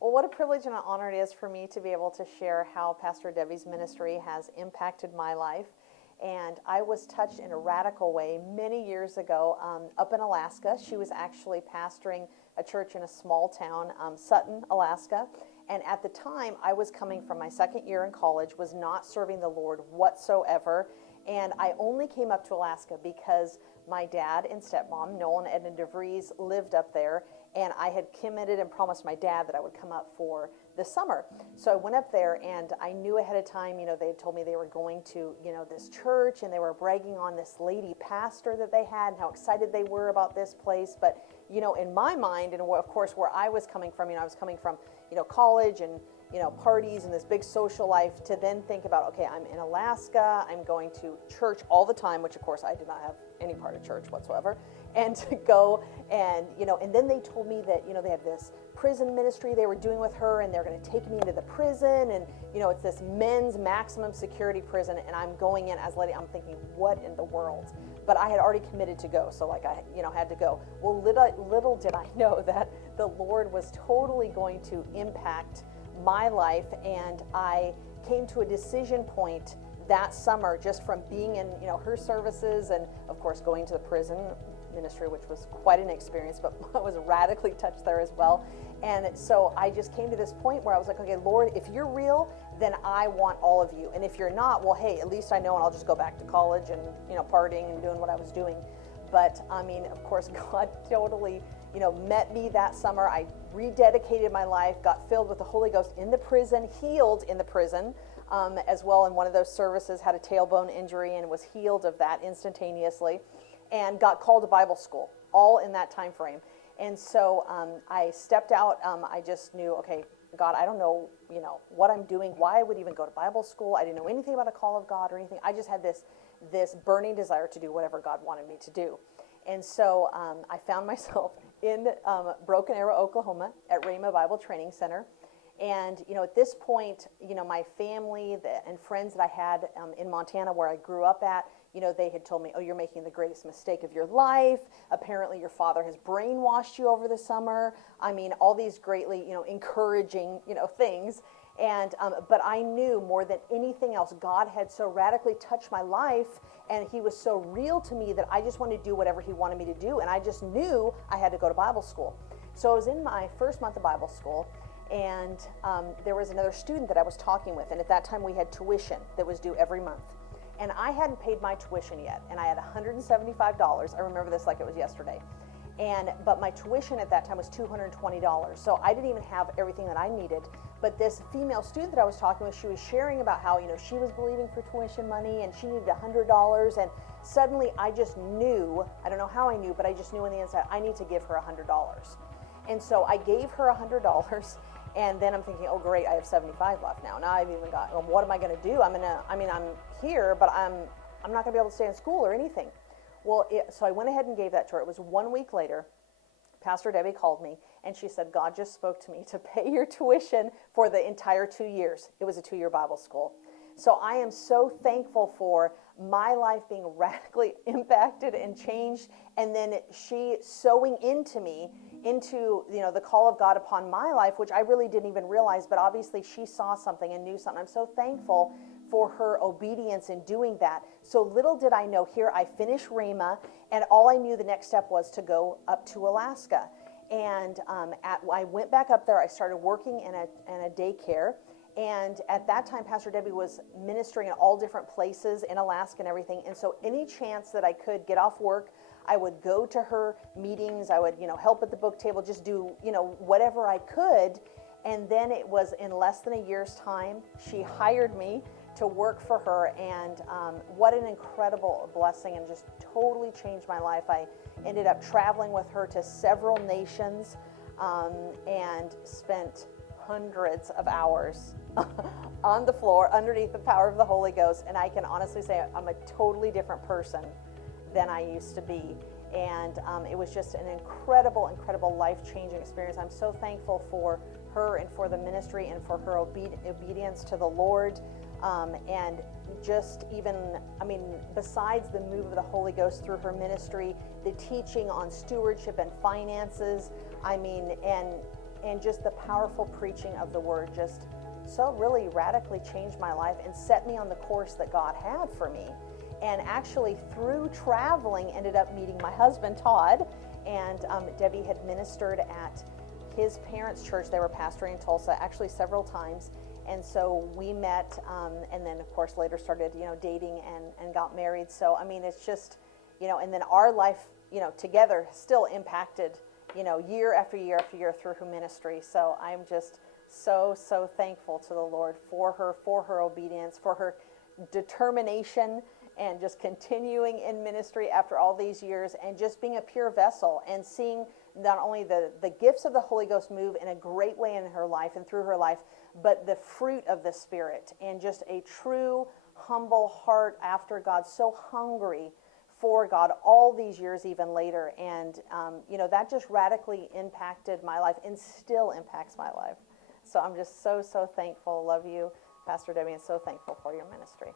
Well, what a privilege and an honor it is for me to be able to share how Pastor Debbie's ministry has impacted my life. And I was touched in a radical way many years ago up in Alaska. She was actually pastoring a church in a small town, Sutton, Alaska. And at the time, I was coming from my second year in college, was not serving the Lord whatsoever. And I only came up to Alaska because my dad and stepmom, Noel and Edna DeVries, lived up there. And I had committed and promised my dad that I would come up for the summer. So I went up there, and I knew ahead of time, they had told me they were going to, this church, and they were bragging on this lady pastor that they had and how excited they were about this place. But, in my mind, and of course where I was coming from, I was coming from, college and, parties and this big social life, to then think about, okay, I'm in Alaska, I'm going to church all the time, which of course I did not have any part of church whatsoever, and to go and, and then they told me that, they had this prison ministry they were doing with her, and they're going to take me into the prison, and, it's this men's maximum security prison, and I'm going in as a lady. I'm thinking, what in the world? But I had already committed to go, so I had to go. Well, little did I know that the Lord was totally going to impact my life, and I came to a decision point that summer just from being in her services, and of course going to the prison ministry, which was quite an experience, but I was radically touched there as well. And so I just came to this point where I was like, okay, Lord, if you're real, then I want all of you, and if you're not, well, hey, at least I know, and I'll just go back to college and partying and doing what I was doing. But of course, God totally met me that summer. I rededicated my life, got filled with the Holy Ghost in the prison, healed in the prison as well. In one of those services, had a tailbone injury and was healed of that instantaneously, and got called to Bible school, all in that time frame. And so I stepped out. I just knew, okay, God, I don't know, what I'm doing, why I would even go to Bible school. I didn't know anything about a call of God or anything. I just had this burning desire to do whatever God wanted me to do. And so I found myself in Broken Arrow, Oklahoma, at Rhema Bible Training Center. And, at this point, my family and friends that I had in Montana, where I grew up at, they had told me, oh, you're making the greatest mistake of your life. Apparently your father has brainwashed you over the summer. All these greatly, encouraging, things. And, but I knew more than anything else, God had so radically touched my life, and he was so real to me that I just wanted to do whatever he wanted me to do. And I just knew I had to go to Bible school. So I was in my first month of Bible school, and there was another student that I was talking with. And at that time we had tuition that was due every month. And I hadn't paid my tuition yet, and I had $175. I remember this like it was yesterday. But my tuition at that time was $220. So I didn't even have everything that I needed. But this female student that I was talking with, she was sharing about how, she was believing for tuition money, and she needed $100. And suddenly I just knew, I don't know how I knew, but I just knew on the inside, I need to give her $100. And so I gave her $100. And then I'm thinking, oh great, I have 75 left now. Now I've even got, what am I going to do? I'm here, but I'm not going to be able to stay in school or anything. Well, so I went ahead and gave that to her. It was 1 week later. Pastor Debbie called me, and she said, God just spoke to me to pay your tuition for the entire 2 years. It was a 2-year Bible school. So I am so thankful for my life being radically impacted and changed, and then she sowing into me, into the call of God upon my life, which I really didn't even realize, but obviously she saw something and knew something. I'm so thankful for her obedience in doing that. So little did I know, here I finished Rhema, and all I knew the next step was to go up to Alaska. And I went back up there. I started working in a daycare. And at that time, Pastor Debbie was ministering in all different places in Alaska and everything. And so any chance that I could get off work, I would go to her meetings. I would, help at the book table, just do, whatever I could. And then it was in less than a year's time, she hired me to work for her. And what an incredible blessing, and just totally changed my life. I ended up traveling with her to several nations and spent hundreds of hours on the floor underneath the power of the Holy Ghost. And I can honestly say I'm a totally different person than I used to be. And it was just an incredible, incredible life-changing experience. I'm so thankful for her and for the ministry and for her obedience to the Lord. And just even, besides the move of the Holy Ghost through her ministry, the teaching on stewardship and finances, and and just the powerful preaching of the word just so really radically changed my life and set me on the course that God had for me. And actually through traveling ended up meeting my husband Todd, and Debbie had ministered at his parents' church. They were pastoring in Tulsa actually several times, and so we met, and then of course later started dating and got married. So I mean, it's just and then our life together still impacted year after year after year through her ministry. So I'm just so thankful to the Lord for her obedience, for her determination, and just continuing in ministry after all these years, and just being a pure vessel and seeing not only the gifts of the Holy Ghost move in a great way in her life and through her life, but the fruit of the Spirit, and just a true humble heart after God, so hungry for God all these years even later. And that just radically impacted my life and still impacts my life. So I'm just so thankful. Love you, Pastor Debbie, and so thankful for your ministry.